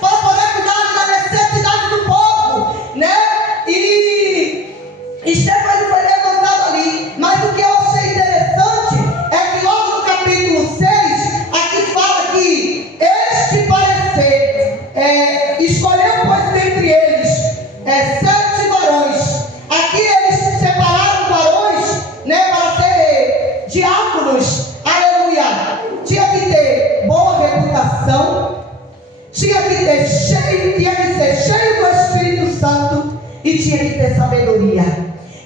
para poder cuidar da necessidade do povo, né? E Estevão ele foi levantado ali. Mas o que eu achei interessante é que logo no capítulo 6, aqui fala que este parecer escolheu, pois, dentre eles 7 varões. Aqui eles separaram varões, né, para ser diáconos. Aleluia. Tinha que ter boa reputação, tinha que ser cheio do Espírito Santo e tinha que ter sabedoria.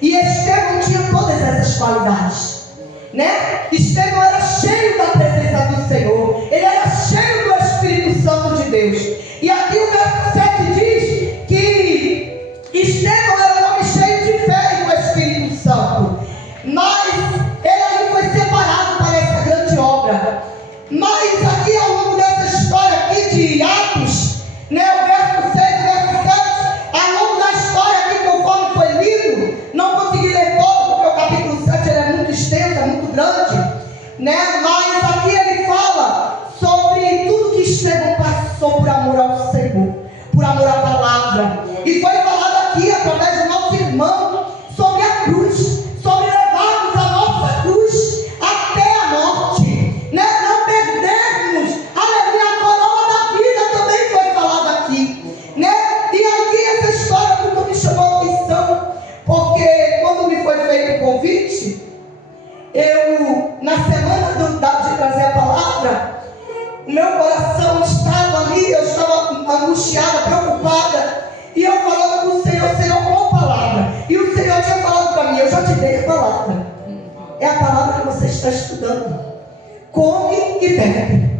E Estevão tinha todas essas qualidades, né? Estevão era cheio da presença do Senhor, ele era cheio do Espírito Santo de Deus. E aqui o verso 7 diz que Estevão era um homem cheio de fé e do Espírito Santo, mas ele ali foi separado para essa grande obra. Mas aqui ao longo dessa história aqui de Atos, né, o verso 6 e o verso 7, ao longo da história aqui, conforme foi lido, não consegui ler todo, porque o capítulo 7 ele é muito extenso, é muito grande, né? Mas aqui ele fala sobre tudo que Estevão passou por amor ao Senhor, por amor à palavra. E foi falado aqui, através do nosso irmão, sobre a cruz, sobre levarmos a nossa cruz até a morte, né? Não perdermos, aleluia, a coroa da vida também foi falado aqui, né? E aqui essa história muito me chamou a atenção, porque quando me foi feito o convite, eu, na semana de trazer a palavra, o meu coração estava ali, eu estava angustiada, preocupada, e eu falando com o Senhor, Senhor, qual palavra? E o Senhor tinha falado para mim, eu já te dei a palavra, é a palavra que você está estudando, come e bebe.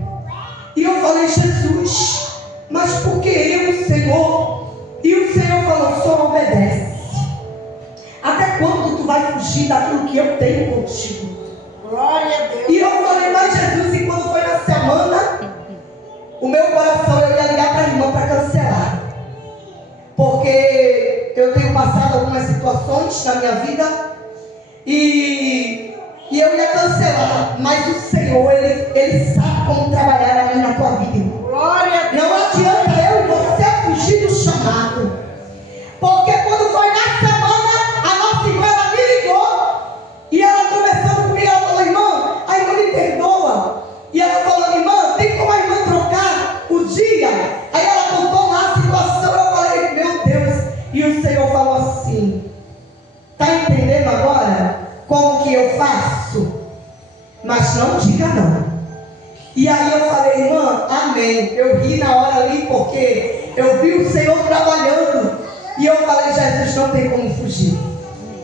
E eu falei, Jesus, mas por que eu, Senhor? E o Senhor falou, só obedece. Até quando tu vai fugir daquilo que eu tenho contigo? Glória a Deus. E eu falei, mas Jesus, e quando foi na semana, o meu coração, eu ia ligar para a irmã para cancelar, porque eu tenho passado algumas situações na minha vida e eu ia cancelar, mas o Senhor, Ele sabe como trabalhar ali na tua vida. Glória a Deus. Não adianta eu e você fugir do chamado, porque quando foi na semana, a nossa irmã ela me ligou e ela conversando comigo, ela falou, irmã, a irmã me perdoa. E ela falou, irmã, tem como a irmã trocar o dia? Aí ela contou lá a situação, eu falei, meu Deus. E o Senhor falou assim, tá entendendo agora como que eu faço? Mas não diga não. E aí eu falei, irmã, amém. Eu ri na hora ali porque eu vi o Senhor trabalhando. E eu falei, Jesus, não tem como fugir.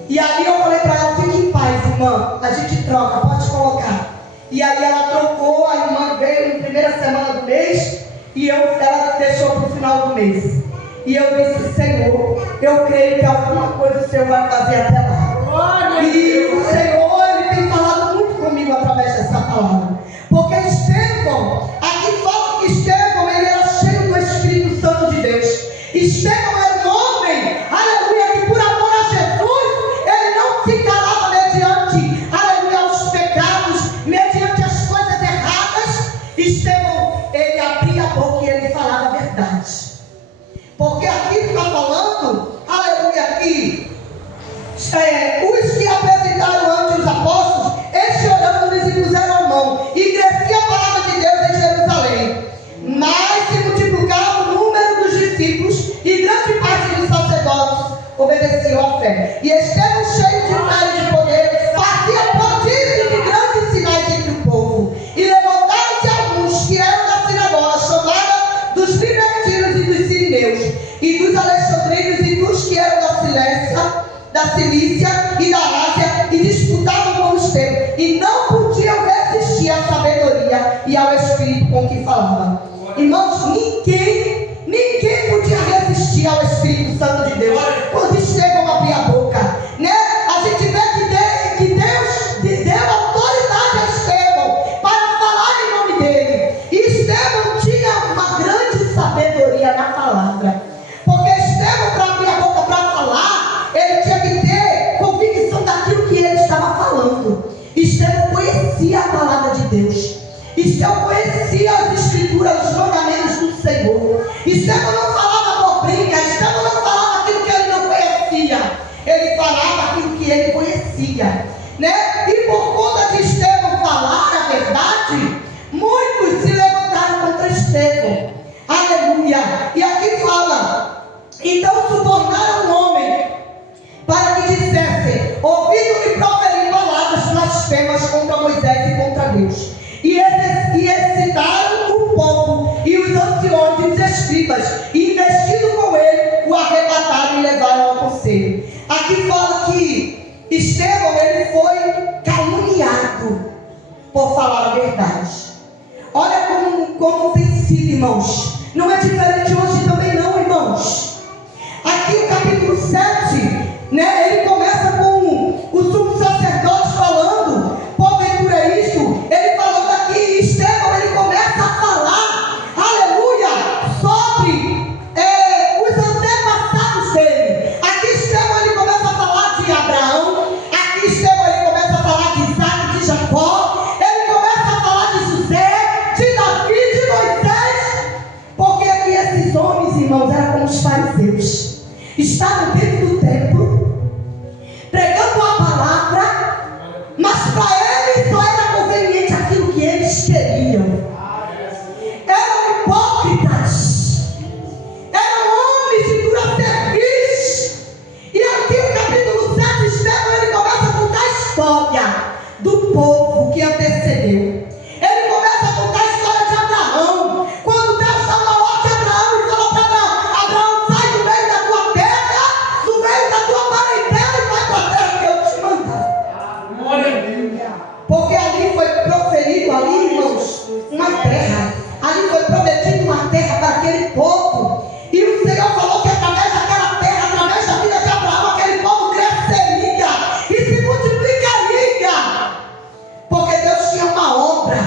E aí eu falei para ela, fique em paz, irmã, a gente troca, pode colocar. E aí ela trocou, a irmã veio na primeira semana do mês e ela deixou para o final do mês. E eu disse, Senhor, eu creio que alguma coisa o Senhor vai fazer até lá. E o Senhor, Ele tem falado muito comigo através dessa palavra. Porque Estevão, aqui fala que Estevão, ele era cheio do Espírito Santo de Deus. Estevão era um homem, aleluia, que por amor a Jesus, ele não se calava mediante, aleluia, os pecados, mediante as coisas erradas. Estevão, ele abria a boca e ele falava a verdade. Porque aqui está falando, aleluia, que os que apresentaram ante os apóstolos, estes orando-lhes e puseram a mão, e crescia a palavra de Deus em Jerusalém. Mas se multiplicava o número dos discípulos, e grande parte dos sacerdotes obedeciam à fé. E Estevão, cheio de fé e de poder, fazia prodígios e grandes sinais entre o povo. E levantaram-se alguns que eram da sinagoga, chamada dos libertinos e dos sirineus, e dos alexandrinos e dos que eram da Cilícia e da Ásia, e disputavam com os teus, e não podiam resistir à sabedoria e ao Espírito com que falava. Irmãos, ninguém podia resistir ao Espírito Santo de Deus quando Estevão abria a boca, né? A gente vê que Deus deu autoridade a Estevão para falar em nome dele. E Estevão tinha uma grande sabedoria na palavra, porque Estevão, para abrir a boca para falar, ele tinha que ter convicção da Senhor. Estevão não falava abobrinha, Estevão não falava aquilo que ele não conhecia. Ele falava aquilo que ele conhecia, né? E por conta de Estevão falar a verdade, muitos se levantaram contra Estevão. Aleluia! E aqui fala: então subornaram um homem para que dissesse, ouvindo-lhe proferir palavras blasfemas contra Moisés e contra Deus. E excitaram o povo e os anciões e os escribas, e investindo com ele, o arrebataram e levaram ao conselho. Aqui fala que Estevão, ele foi caluniado por falar a verdade. Olha como tem sido, irmãos. Não é diferente hoje também não, irmãos. Aqui o capítulo 7, né, ele começa com o sumo sacerdote falando, porventura é isto. Ele falando aqui, Estevão, ele começa a falar, aleluia, sobre os antepassados dele. Aqui Estevão, ele começa a falar de Abraão. Aqui Estevão, ele começa a falar de Isaac, de Jacó. Ele começa a falar de José, de Davi, de Moisés. Porque aqui esses homens, irmãos, eram como os fariseus. Estavam dentro do templo, pregando a palavra, mas para eles só era conveniente aquilo que eles queriam. Eram hipócritas, eram homens de dura cerviz. E aqui no capítulo 7, Estevão, ele começa a contar a história do povo que antecedeu. Ele começa a contar a história de Abraão, quando Deus dá uma ordem a Abraão e fala para Abraão: Abraão, sai do meio da tua terra, do meio da tua parentela, e vai para a terra que eu te mandar. Porque ali foi proferido, ali, irmãos, uma terra. Ali foi prometido uma terra para aquele povo. E o Senhor falou que através daquela terra, através da vida de Abraão, aquele povo cresceria e se multiplicaria. Porque Deus tinha uma obra.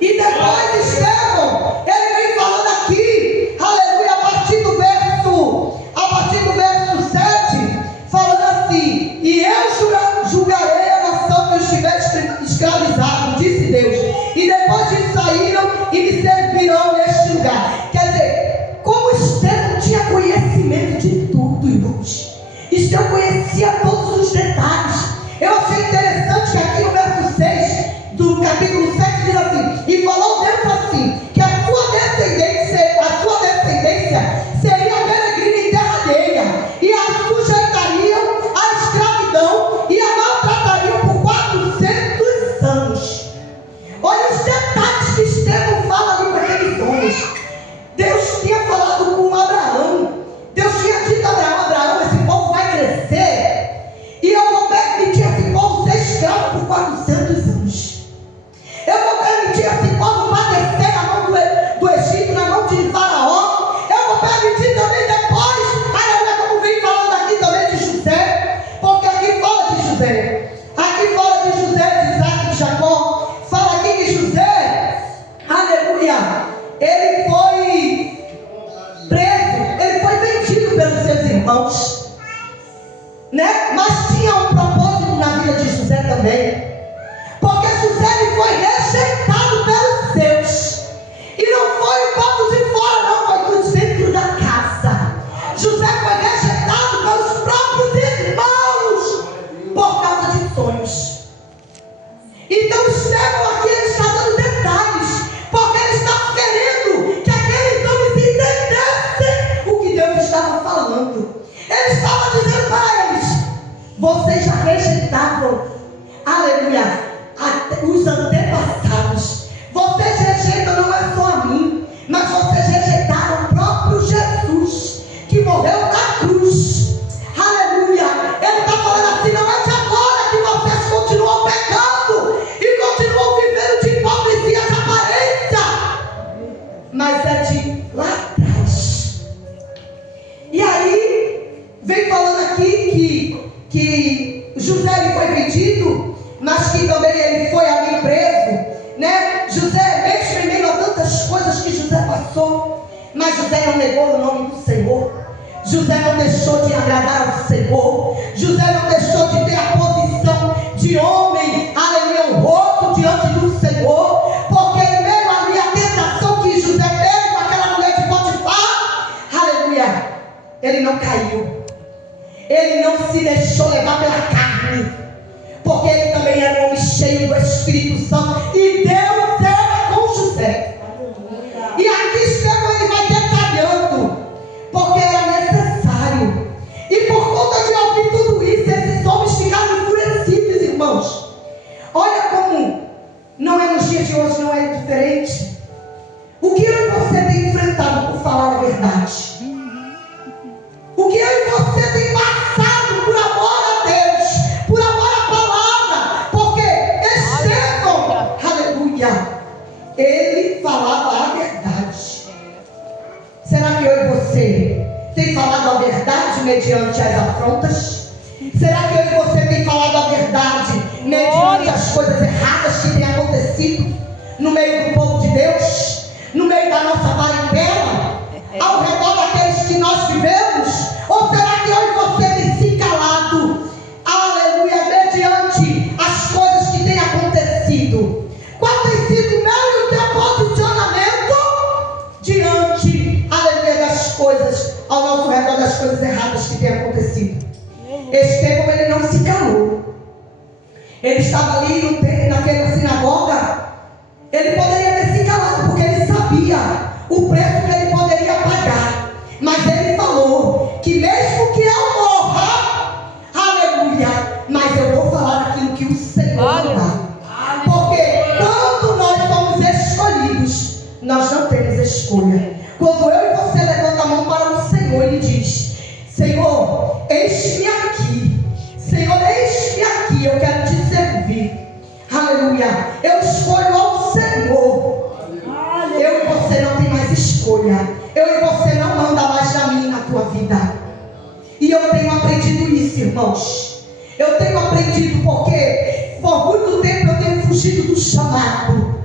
E depois Estevão, ele vem falando aqui, aleluia, a partir do verso 7, falando assim: e eu julgarei a nação que eu estiver escravizado, disse Deus, e depois de saíram e me servirão neste lugar. Quer dizer, como Estevão tinha conhecimento de tudo, irmãos. Estevão conhecia todos os detalhes. Eu achei interessante que aqui no verso 6 do capítulo 7 diz assim: e falou Deus assim, que a sua descendência seria peregrina em terra alheia, e a sujeitariam à escravidão e a maltratariam por 400 anos. Olha os detalhes que Estevão fala ali para aqueles homens. Deus tinha falado com Abraão. Deus tinha dito a Abraão: Abraão, esse povo vai crescer, e eu vou permitir esse povo ser escravo por 400 anos. Eu vou permitir esse povo padecer na mão do Egito, na mão de Faraó. Eu vou permitir também depois, aleluia, como vem falando aqui também de José. Porque aqui fala de José. Aqui fala de José, de Isaac, de Jacó. Fala aqui que José, aleluia, ele foi preso, ele foi vendido pelos seus irmãos, né? Mas tinha um propósito na vida de José também. Porque José, ele foi rejeitado pelos seus. E não foi o povo de fora, não, foi do dentro da casa. José foi rejeitado pelos próprios irmãos por causa de sonhos. Então Estevão aqui, ele está dando detalhes, porque ele está querendo que aqueles homens entendessem o que Deus estava falando. Ele estava dizendo para eles: vocês já rejeitavam, aleluia, os antepassados. Vocês rejeitam não é só a mim, mas vocês rejeitaram o próprio Jesus, que morreu na cruz. Aleluia. Ele está falando assim: não é de agora que vocês continuam pecando e continuam vivendo de hipocrisia de aparência, mas é de lá atrás. E aí vem falando aqui que José, ele foi vendido, mas que também ele foi ali preso, né? José, mesmo em meio a tantas coisas que José passou, mas José não negou o nome do Senhor. José não deixou de agradar ao Senhor. José não deixou de ter a posição de homem, aleluia, honroso diante do Senhor. Porque em meio ali a tentação que José teve com aquela mulher ele não caiu. Ele não se deixou levar pela carne, porque ele também era um homem cheio do Espírito Santo, e Deus era com José. E aqui Estevão, ele vai detalhando, porque era necessário. E por conta de ouvir tudo isso, esses homens ficaram enfurecidos, irmãos. Olha como não é nos dias de hoje, não é diferente. O que eu e você tem enfrentado por falar a verdade? O que eu e você tem passado por amor a Deus, por amor à palavra? Porque Estevão, aleluia, ele falava a verdade. Será que eu e você tem falado a verdade mediante as afrontas? Será que eu e você tem falado a verdade mediante as coisas erradas que têm acontecido no meio do povo de Deus, no meio da nossa parentela, ao redor daqueles que nós vivemos? Ou será que eu e você tem se calado, aleluia, mediante as coisas que têm acontecido? Qual tem sido o meu e o teu posicionamento diante, aleluia, das coisas ao nosso redor, das coisas erradas que têm acontecido? Estevão, ele não se calou. Ele estava ali no templo, naquela sinagoga. Ele poderia ter se calado, porque ele sabia o preço que ele poderia pagar. Mas ele falou que mesmo que eu morra, aleluia, mas eu vou falar aquilo que o Senhor dá. Porque quando nós somos escolhidos, nós não temos escolha. Quando eu e você levanta a mão para o Senhor, Ele diz: Senhor, eis-me aqui. Senhor, eis-me aqui, eu quero te servir. Aleluia. Eu escolho ao Senhor. Eu e você não tem mais escolha. Eu e você não manda mais na minha e na tua vida. E eu tenho aprendido isso, irmãos. Eu tenho aprendido porque por muito tempo eu tenho fugido do chamado.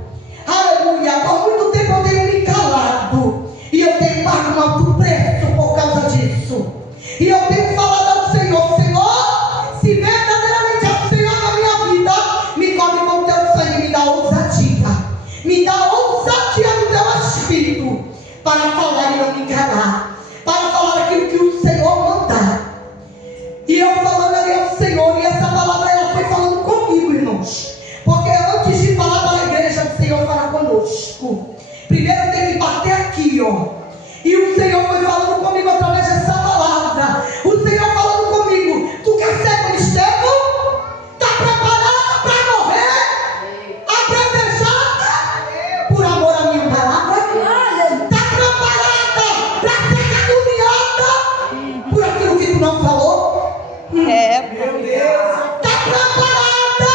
Aleluia. Por muito tempo eu tenho me calado. E eu tenho pago um alto preço por causa disso. E eu tenho falado ao Senhor: Senhor, se verdadeiramente é o Senhor na minha vida, me cobre com o teu sangue, me dá ousadia. Me dá ousadia do teu Espírito para falar e não me enganar, para falar aquilo que o Senhor mandar. E eu falando ali ao Senhor, e essa palavra ela foi falando comigo, irmãos. Porque antes de falar para a igreja, o Senhor fala conosco. Primeiro eu tenho que bater aqui, ó. E o Senhor foi falando comigo através dessa palavra. O Senhor falando comigo: tu quer ser como Estevão? Está preparado para morrer? Apedrejada por amor à minha palavra? Está preparada para ser caluniada por aquilo que tu não falou? Meu Deus. Está preparada,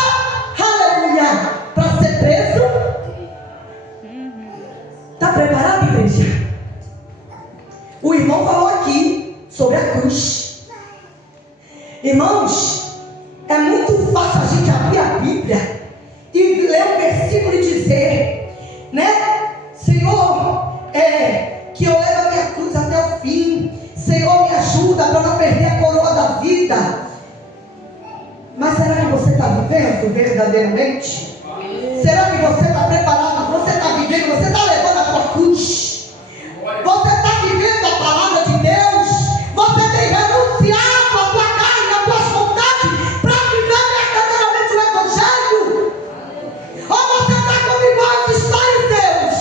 aleluia, para ser preso? Está preparada, igreja? O irmão falou aqui sobre a cruz. Irmãos, é muito fácil a gente abrir a Bíblia e ler um versículo e dizer, né? Senhor, que eu levo a minha cruz até o fim. Senhor, me ajuda para não perder a coroa da vida. Mas será que você está vivendo verdadeiramente? Será que você está preparado? Você está vivendo? Você está levando a tua cruz? Você está vivendo a palavra de Deus? Você tem renunciado a tua carne, as tuas vontades, para viver verdadeiramente o Evangelho? Ou você está como igual os fariseus,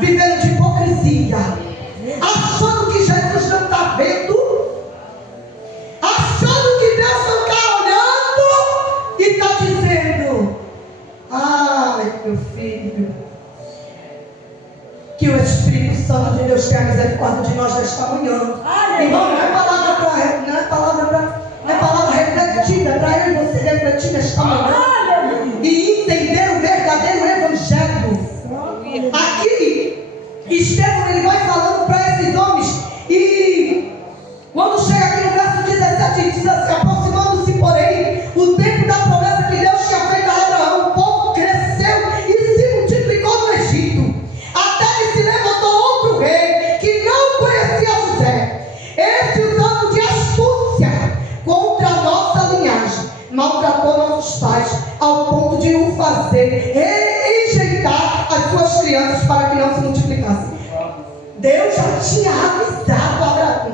vivendo de hipocrisia, achando que Jesus não está vendo, achando que Deus não está olhando e está dizendo: ai, meu filho, que o Espírito Santo de Deus tenha misericórdia de nós nesta manhã. Irmão, não é palavra refletida, para eu e você refletir nesta manhã e entender o verdadeiro Evangelho. Aqui, Estevão, ele vai falando para esses homens, e quando chega aqui no verso 17, diz assim: aproximando-se, porém, o tempo da promessa que Deus tinha feito a Abraão, o povo cresceu e se multiplicou no Egito, até que se levantou outro rei que não conhecia José. Esse, usando de astúcia contra a nossa linhagem, maltratou nossos pais, ao ponto de o fazer rejeitar as suas crianças para que não se multiplicassem. Deus já tinha avisado Abraão.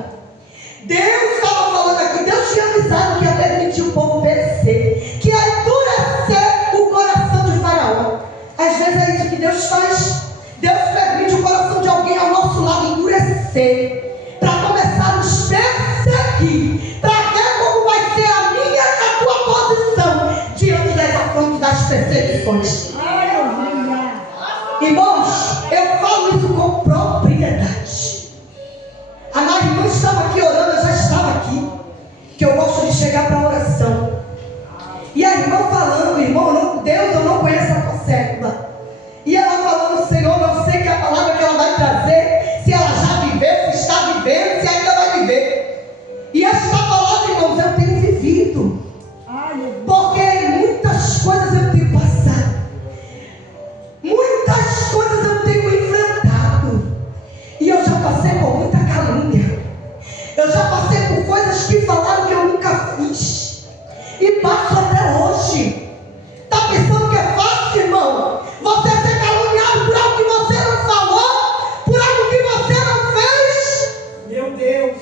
aborrecer, para começar a nos perseguir, para ver como vai ser a minha e a tua posição diante das afrontas, das perseguições. Irmãos, eu falo isso com propriedade. A minha irmã estava aqui orando, eu já estava aqui, que eu gosto de chegar para a oração. E a irmã falando, irmão, Deus, eu não conheço a tua serva. E ela falando, Senhor, não sei que a palavra que ela vai trazer, se ela já viveu, se está vivendo, se ainda vai viver. E esta palavra, irmãos, eu tenho vivido. Porque muitas coisas eu tenho passado. Muitas coisas eu tenho enfrentado. E eu já passei por muita calúnia. Eu já passei por coisas que falaram que eu nunca fiz. E passo até hoje. Está pensando que é fácil, irmão? Você ser caluniado por algo que você não falou, por algo que você não fez. Meu Deus.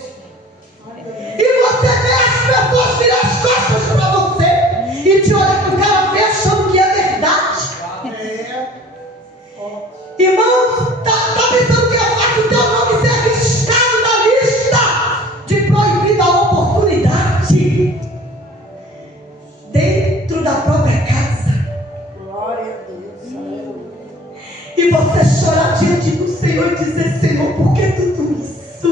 E você vê as pessoas virar as costas para você e te olhar com cara feia achando que é verdade. Irmão, tá pensando que é fácil teu nome ser arriscado na lista de proibida oportunidade dentro da própria casa. Glória a Deus. E você chorar diante do Senhor e dizer, Senhor, por que tudo isso?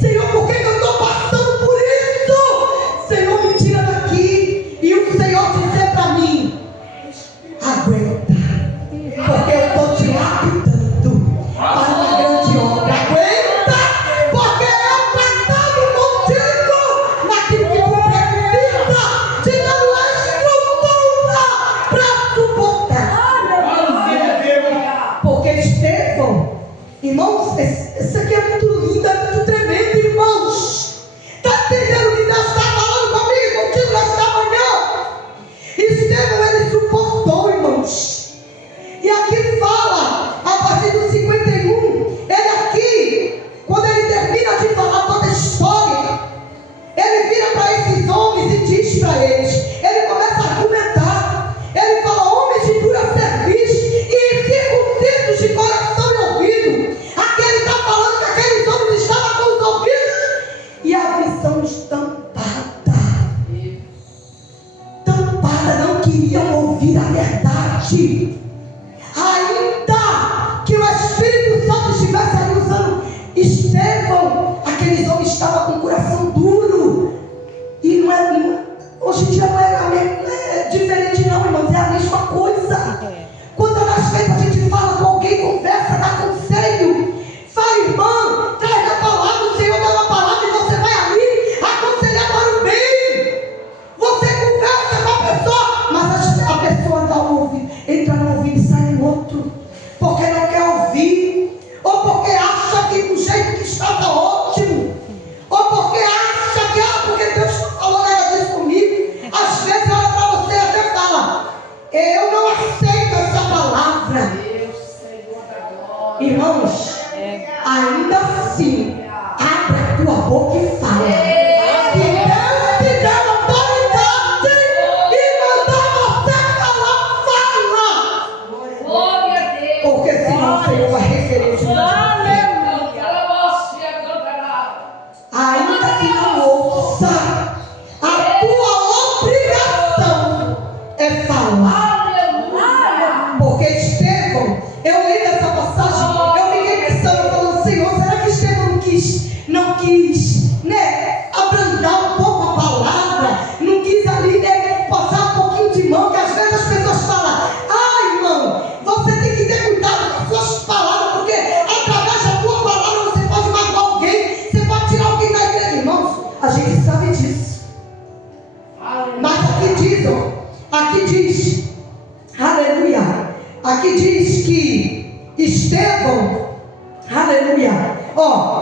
Senhor, por que eu estou passando por isso? Senhor, me tira daqui. E o Senhor dizer para mim, aguenta, porque eu estou te lapidando para uma grande obra. Aguenta, porque eu tratando contigo naquilo que tu precisa, te dando a estrutura para suportar. Porque Estevão, irmãos, isso aqui é muito lindo, é muito tremendo, irmãos. Está entendendo o que Deus está falando comigo, contigo nesta manhã? Estevão, ele suportou, irmãos. E aqui fala, a partir do 51, ele aqui, quando ele termina de falar toda a história, ele vira para esses homens e diz para eles, ele começa a argumentar, ele fala, homens de dura cerviz e circuncisos de coração e ouvido. Aqui ele está falando que aqueles homens estavam com os ouvidos e a visão tampada, não queriam ouvir a verdade. Ainda que o Espírito Santo estivesse aí usando Estevão, aqueles homens estavam com o coração duro. E hoje em dia não é diferente não, irmãos, é a mesma coisa. Quantas vezes a gente fala com alguém, conversa, dá conselho, fala, irmão, traz a palavra, o Senhor dá uma palavra e você vai ali aconselhar para o bem. Você conversa com a pessoa, mas a pessoa dá um ouvido, entra no ouvido e sai no outro, porque não quer ouvir, ou porque acha que do jeito que está ótimo, ou porque acha que, porque Deus não falou nada disso comigo. Às vezes olha para você e até fala, eu não aceito essa palavra. Irmãos, ainda assim, abre a tua boca e fala. Se Deus te der autoridade e mandar você falar, fala. Glória a Deus. Porque senão o Senhor vai requerer de nós. Ainda que não ouça, a tua obrigação é falar. Porque Estevão, eu li essa passagem, eu fiquei pensando, falando, Senhor, será que Estevão não quis, abrandar um pouco a palavra, não quis ali, passar um pouquinho de mão, que às vezes as pessoas falam, irmão, você tem que ter cuidado com as suas palavras, porque através da tua palavra você pode magoar alguém, você pode tirar alguém da igreja, irmãos, a gente sabe disso. Mas aqui diz, aleluia, aqui diz que Estevão, aleluia,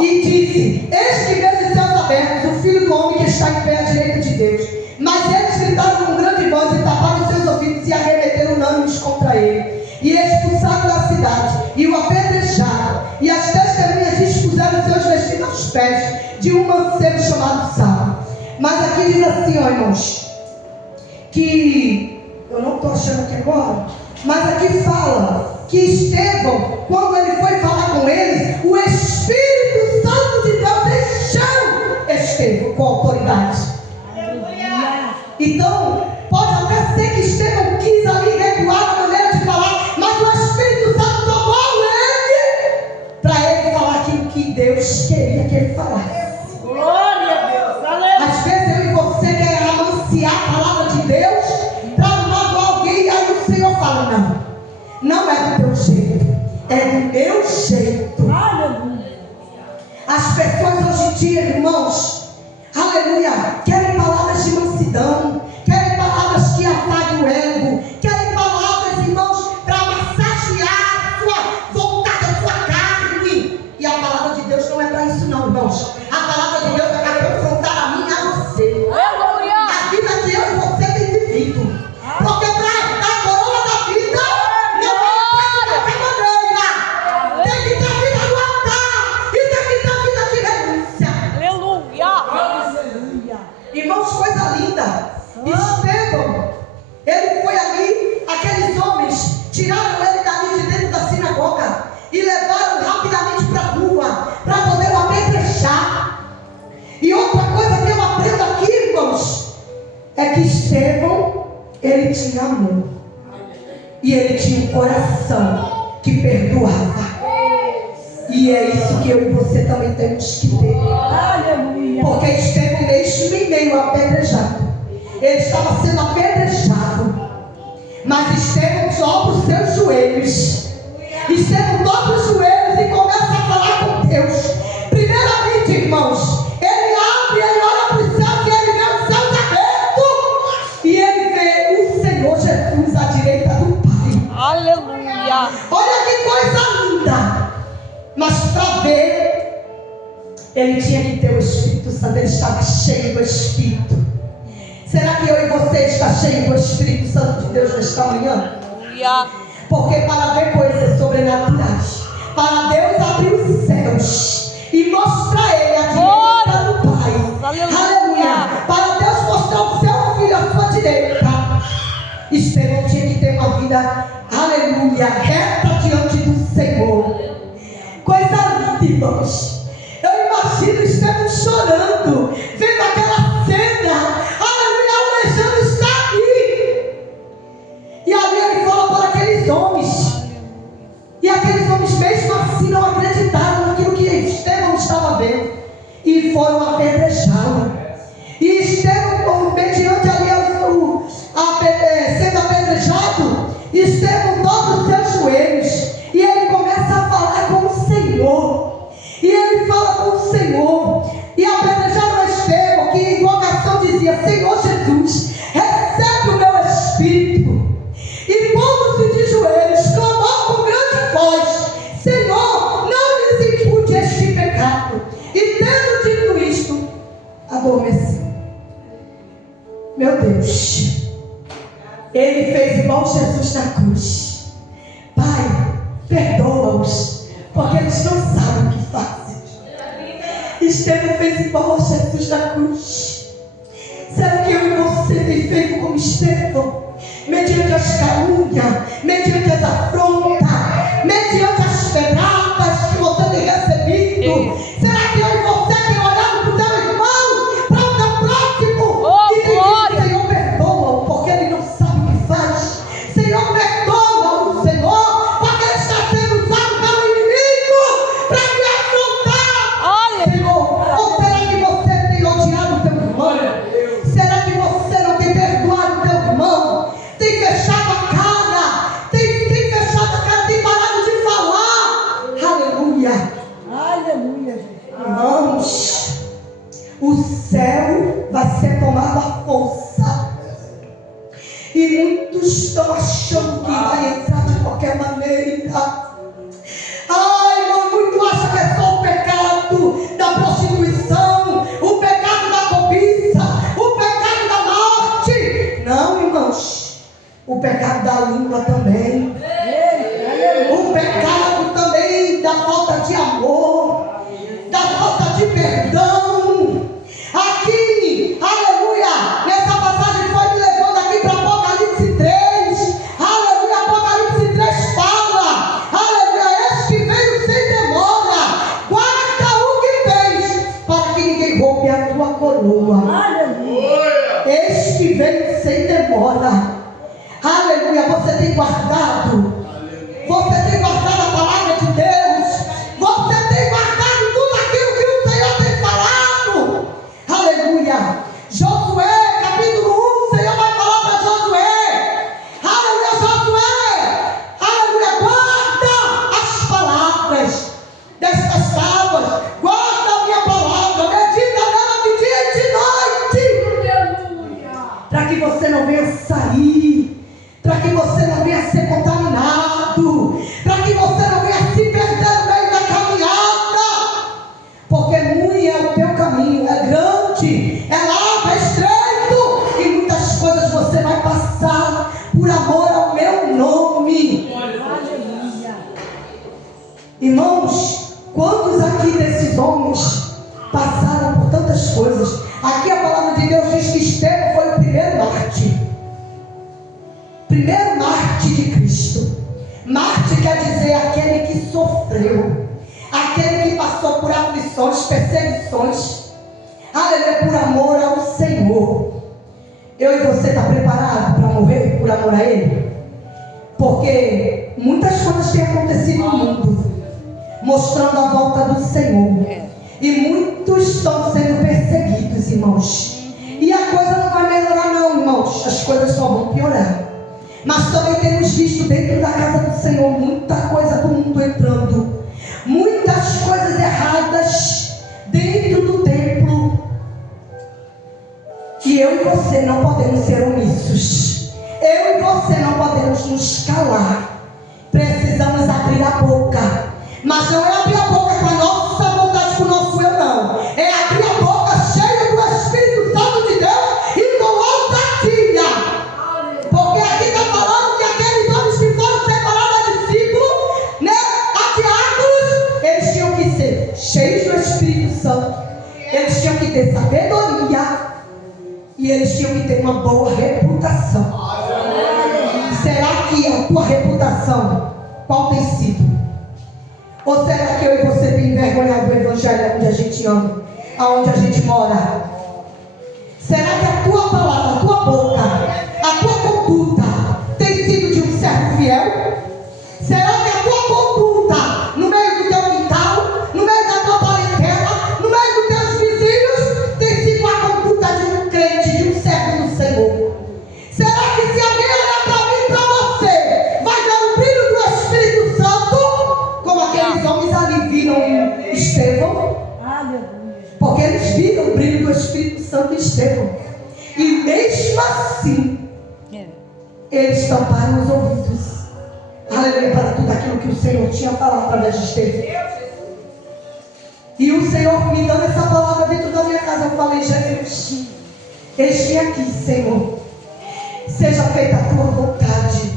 e disse, eis que vejo os céus abertos, o Filho do Homem que está em pé à direita de Deus. Mas eles gritaram com grande voz e taparam seus ouvidos e arremeteram unânimes contra ele. E expulsaram da cidade, e o apedrejaram. E as testemunhas dispuseram seus vestidos aos pés de um mancebo chamado Saulo. Mas aqui diz assim, irmãos, que eu não estou achando aqui agora, mas aqui fala que Estevão, quando ele foi falar com eles, o Espírito Então, pode até ser que Estevão quis ali regular a maneira de falar, mas o Espírito Santo tomou ele para ele falar aquilo que Deus queria que ele falasse. Glória a Deus. Aleluia. Às vezes eu e você quer amanciar a palavra de Deus para magoar alguém, e aí o Senhor fala, não é do teu jeito, é do meu jeito. Aleluia. As pessoas hoje em dia, irmãos, aleluia, querem palavras de mansidão, querem palavras que afaguem o ego, querem palavras, irmãos, para massagear a sua vontade, a sua carne. E a palavra de Deus não é para isso não, irmãos. A palavra de Deus é para confrontar a mim e a você. A vida que eu e você tem vivido. Porque para a coroa da vida, não é de qualquer maneira. Tem que ter vida no altar e tem que ter vida de renúncia. Aleluia. Irmãos, coisa linda. Estevão, ele foi ali, aqueles homens tiraram ele dali de dentro da sinagoga e levaram rapidamente para a rua para poder o apedrejar. E outra coisa que eu aprendo aqui, irmãos, é que Estevão, ele tinha amor e ele tinha um coração que perdoava. E é isso que eu e você também temos que ter. Aleluia. Porque Estevão, mesmo em meio apedrejado, ele estava sendo apedrejado, mas Estevão dobra os seus joelhos. Estevão dobra os joelhos e começa a falar com Deus. Primeiramente, irmãos, ele abre, ele olha para os céus e ele vê os céus abertos e ele vê o Senhor Jesus à direita do Pai. Aleluia. Olha que coisa linda. Mas para ver, ele tinha que ter o Espírito Santo. Ele estava cheio do Espírito. Será que eu e você está cheio do Espírito Santo de Deus nesta manhã? Porque para ver coisas sobrenaturais, para Deus abrir os céus e mostrar Ele a direita do Pai, aleluia, para Deus mostrar o seu filho à sua direita, Estevão tinha que ter uma vida, aleluia, reta diante do Senhor. Coisa linda, irmãos. Eu imagino Estevão chorando, vendo aquela cena, aleluia, almejando estar ali. E ali ele fala para aqueles homens. E aqueles homens mesmo assim não acreditaram naquilo que Estevão estava vendo. E foram apedrejá-lo. E Estevão, mediante ali sendo apedrejado, Estevão dobra os seus joelhos. E ele começa a falar com o Senhor. E ele fala com o Senhor. E apedrejaram Estevão, que em invocação dizia: Senhor Jesus, recebe o meu espírito. E pondo-se de joelhos, clamou com grande voz: Senhor, não lhes impute este pecado. E tendo dito isto, adormeceu. Meu Deus, ele fez igual Jesus na cruz. Pai, perdoa-os, porque eles não sabem o que fazem. Estevão fez igual a Jesus na cruz. Será que eu e você tem feito como Estevão? Mediante as calúnias, mediante as afrontas, mediante as pedradas que você tem recebido. Será que eu e você tem olhado para o teu irmão, para o teu próximo, e tem dito: Senhor, perdoa-o, porque ele não sabe o que faz. Senhor, perdoa-o, Senhor, porque ele está sendo usado pelo inimigo para me afrontar. Senhor, ou será que você tem odiado o teu irmão? Será que você não tem perdoado o teu irmão? Tem fechado a cara, tem fechado a cara, tem parado de falar. Aleluia. Aleluia, Jesus. Irmãos, o céu vai ser tomado à força. E muitos estão achando que vai entrar de qualquer maneira. Ai, irmão, muito acha que é só o pecado da prostituição, o pecado da cobiça, o pecado da morte. Não, irmãos, o pecado da língua também. O pecado também da falta de amor, da falta de perdão. Aqui, aleluia, nessa passagem foi me levando aqui para Apocalipse 3. Aleluia, Apocalipse 3 fala, aleluia, este que veio sem demora, guarda o que tens, para que ninguém roube a tua coroa. Aleluia. Este que veio mora. Aleluia, você tem guardado. Você tem guardado a palavra de Deus. Você tem guardado tudo aquilo que o Senhor tem falado. Aleluia. Josué, capítulo 1, o Senhor vai falar para Josué. Aleluia, Josué. Aleluia, guarda as palavras destas tábuas. Guarda a minha palavra. Medita nela de dia e de noite. Para que você não venha sair. Para que você não venha ser contaminado. Para que você não venha se perder no meio da caminhada. Porque muito é o teu caminho. É grande. É largo, é estreito. E muitas coisas você vai passar por amor ao meu nome. Irmãos, quantos aqui desses homens passaram por tantas coisas? Aqui a palavra de Deus diz que Estevão foi o primeiro mártir. Primeiro mártir de Cristo. Mártir quer dizer aquele que sofreu, aquele que passou por aflições, perseguições, aleluia, por amor ao Senhor. Eu e você está preparado para morrer por amor a Ele? Porque muitas coisas têm acontecido no mundo, mostrando a volta do Senhor, e muitos estão sendo perseguidos, irmãos, e a coisa não vai melhorar não, irmãos, as coisas só vão piorar. Mas também temos visto dentro da casa do Senhor muita coisa do mundo entrando, muitas coisas erradas dentro do templo, e eu e você não podemos ser omissos. Eu e você não podemos nos calar. Precisamos abrir a boca, mas não é abrir a boca com a nossa vontade, com o nosso eu, não. É abrir a boca cheia do Espírito Santo de Deus e com ousadia. Porque aqui está falando que aqueles homens que foram separados a discípulos, né, a diáconos, eles tinham que ser cheios do Espírito Santo. Eles tinham que ter sabedoria. E eles tinham que ter uma boa reputação. Será que a tua reputação, qual tem sido? Ou será que eu e você tem envergonhado do Evangelho onde a gente anda, aonde a gente mora? Será que a tua palavra, a tua boca, a tua conduta tem sido de um servo fiel? Será que a tua conduta no meio do teu quintal, no meio da tua parentela, no meio dos teus vizinhos, tem sido a conduta de um crente, de um servo do Senhor? Será que se alguém olhar para mim e para você, vai dar um brilho do Espírito Santo, como aqueles homens ali viram em Estevão? Porque eles viram o brilho do Espírito Santo em Estevão. E mesmo assim, eles tamparam os ouvidos. Aleluia, para tudo aquilo que o Senhor tinha falado através de Estevão. E o Senhor me dando essa palavra dentro da minha casa, eu falei: Jesus, eis-me aqui, Senhor, seja feita a tua vontade.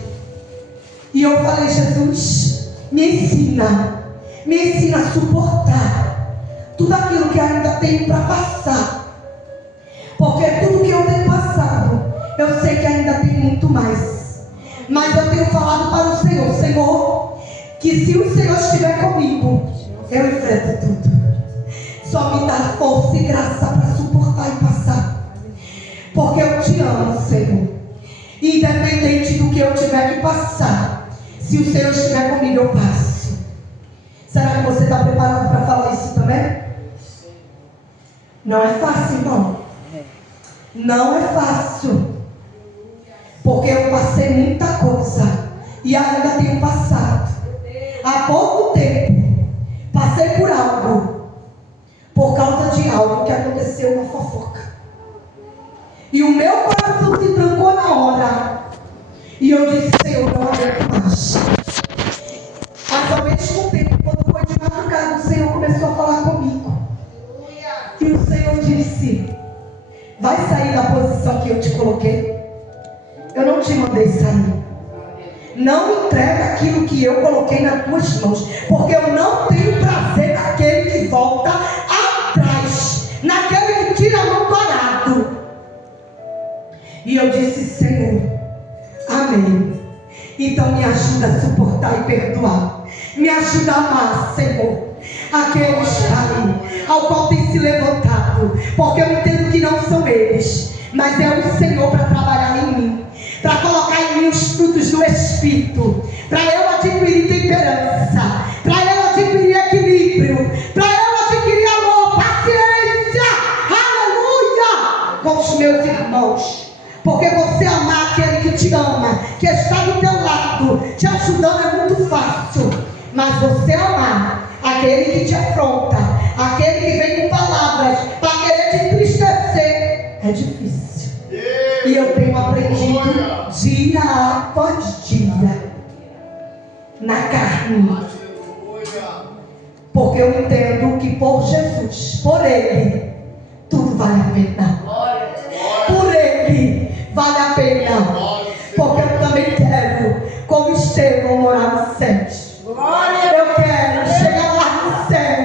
E eu falei: Jesus, me ensina a suportar tudo aquilo que ainda tenho para passar. Porque tudo que eu tenho passado, eu sei que ainda tem muito mais. Mas eu tenho falado para o Senhor: Senhor, que se o Senhor estiver comigo, eu enfrento tudo. Só me dá força e graça para suportar e passar. Porque eu te amo, Senhor. Independente do que eu tiver que passar, se o Senhor estiver comigo, eu passo. Será que você está preparado para falar isso também? Não é fácil, irmão. Não é fácil. Porque eu passei muita coisa e ainda tenho passado. Há pouco tempo passei por algo, por causa de algo que aconteceu, uma fofoca. E o meu coração se trancou na hora. E eu disse: Senhor, não aguento mais. Mas ao mesmo tempo, quando foi de madrugada, o Senhor começou a falar comigo. E o Senhor disse: vai sair da posição que eu te coloquei. Eu não te mandei sair. Não entrega aquilo que eu coloquei nas tuas mãos. Porque eu não tenho prazer naquele que volta atrás, naquele que tira a mão do arado. E eu disse: Senhor, amém. Então me ajuda a suportar e perdoar. Me ajuda a amar, Senhor, aqueles, Pai, ao qual tem se levantado. Porque eu entendo que não são eles, mas é o Senhor para trabalhar em mim. para colocar em mim os frutos do Espírito, para eu adquirir temperança, para eu adquirir equilíbrio, para eu adquirir amor, paciência, aleluia, com os meus irmãos. Porque você amar aquele que te ama, que está do teu lado, te ajudando é muito fácil. Mas você amar aquele que te afronta, aquele que vem com palavras para querer te entristecer, é difícil. E eu tenho aprendido dia após dia na carne. Porque eu entendo que por Jesus, por Ele, tudo vale a pena. Por Ele vale a pena. Porque eu também quero, como Estevão, morar no céu. Eu quero chegar lá no céu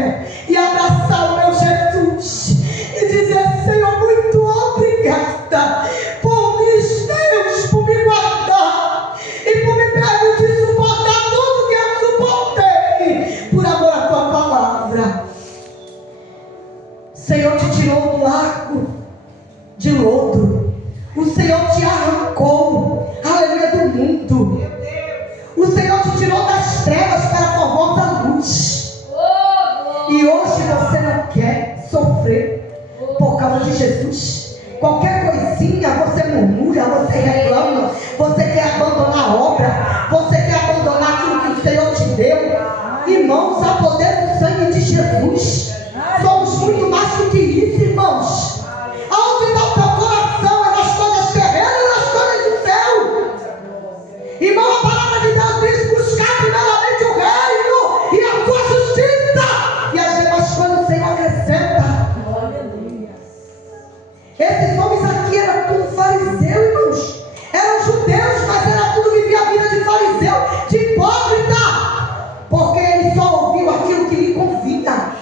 e abraçar o meu Jesus e dizer: Senhor, muito obrigada por Deus, por me guardar e por me permitir suportar tudo que eu suportei por amor à tua palavra. Senhor te tirou do lago de lodo, o Senhor te arrancou, aleluia, do mundo. O Senhor te tirou das trevas para a formosa luz. E hoje você não quer sofrer por causa de Jesus. Qualquer coisinha você murmura, você reclama, você quer abandonar a obra, você quer abandonar aquilo que o Senhor te deu. Irmãos, há poder no sangue de Jesus. Somos muito mais do que isso, irmãos. Aonde está o teu coração? É nas coisas terrenas ou nas coisas do céu? Irmão, a palavra de Deus diz: buscar primeiramente o reino e a sua justiça, e as demais coisas o Senhor acrescenta. Esses homens aqui eram tudo fariseu, irmãos. Eram judeus, mas era tudo, vivia a vida de fariseu, de hipócrita. Porque ele só ouviu aquilo que lhe convinha,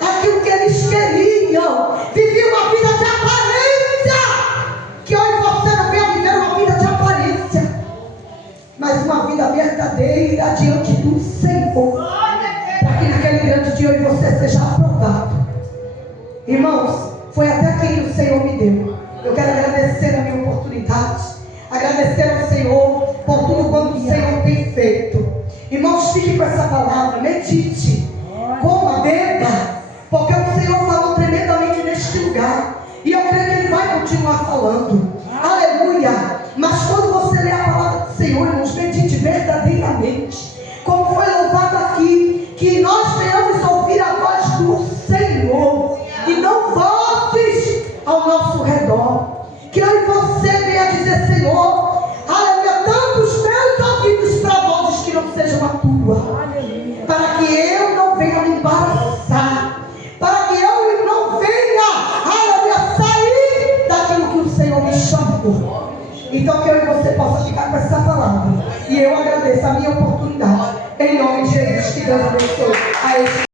aquilo que eles queriam. Vivia uma vida de aparência. Que hoje você não veio viver uma vida de aparência, mas uma vida verdadeira diante do Senhor, para que naquele grande dia você seja aprovado. Irmãos, foi até aqui que o Senhor me deu. Eu quero agradecer a minha oportunidade, agradecer ao Senhor por tudo quanto o Senhor tem feito. Irmãos, fique com essa palavra, medite, coma, beba, porque o Senhor falou tremendamente neste lugar, e eu creio que Ele vai continuar falando. Aleluia. Mas quando você lê a palavra do Senhor, irmãos, medite verdadeiramente, como foi louvado aqui, que nós venhamos ouvir a voz do Senhor e não vozes ao nosso redor. Que eu e você venha dizer: Senhor, aleluia, tantos meus ouvidos para vozes que não sejam a tua, para que eu não venha me embaraçar, para que eu não venha, aleluia, sair daquilo que o Senhor me chamou. Então que eu e você possa ficar com essa palavra. E eu agradeço a minha oportunidade. Em nome de Jesus, que Deus abençoe a esse